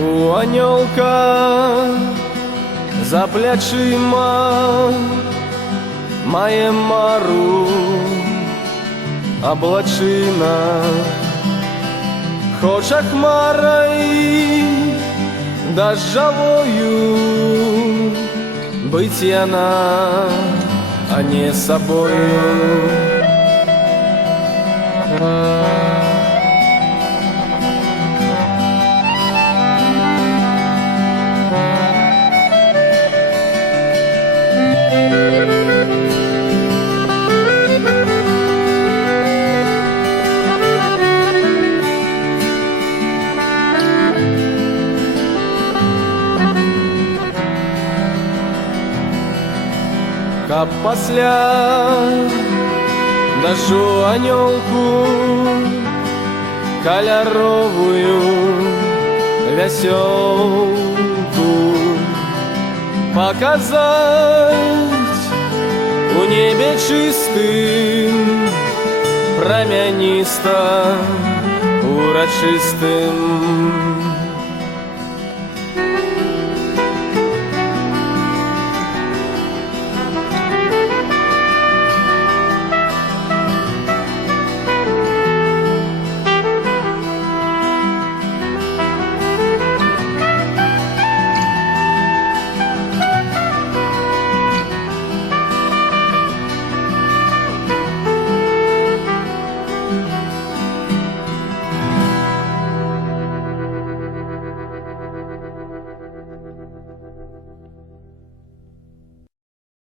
у анёлка за плячима має мару облачина, хоча хмарой дождевою быть яна, а не собою. Каб пасля дажджу анёлку каляровую вясёлку показать у небе чистым, прамянисто урачистым.